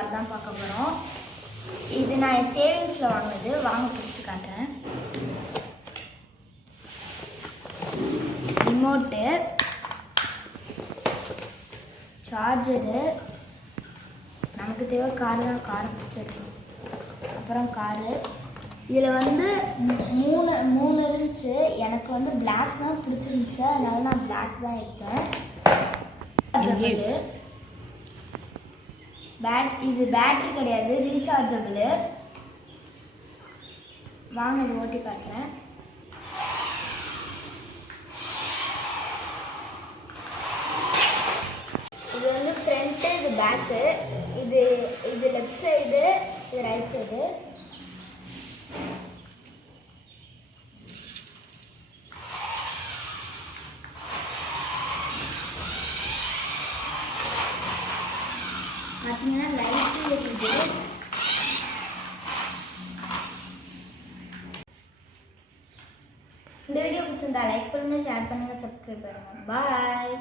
Car தான் பார்க்க போகிறோம். இது நான் சேவிங்ஸில் வாங்கினது. வாங்க பிடிச்சி காட்டுறேன். ரிமோட்டு, சார்ஜரு, நமக்கு தேவை கார் தான், காரை பிடிச்சிட்டு எடுக்கணும். அப்புறம் காரு இதில் வந்து மூணு இருந்துச்சு. எனக்கு வந்து பிளாக் தான் பிடிச்சிருந்துச்சு, அதனால நான் பிளாக் தான் எடுத்தேன். இது பேட்டரி கிடையாது, ரீசார்ஜபிள். வாங்க இது ஓட்டி காட்டுறேன். இது வந்து ஃப்ரண்ட்டு, இது பேக்கு, இது லெஃப்ட் சைடு, இது ரைட் சைடு. பார்த்தீங்கன்னா லைட்டு இருக்குது. இந்த வீடியோ பிடிச்சிருந்தா லைக் பண்ணுங்கள், ஷேர் பண்ணுங்கள், சப்ஸ்கிரைப் பண்ணுங்கள். பாய்.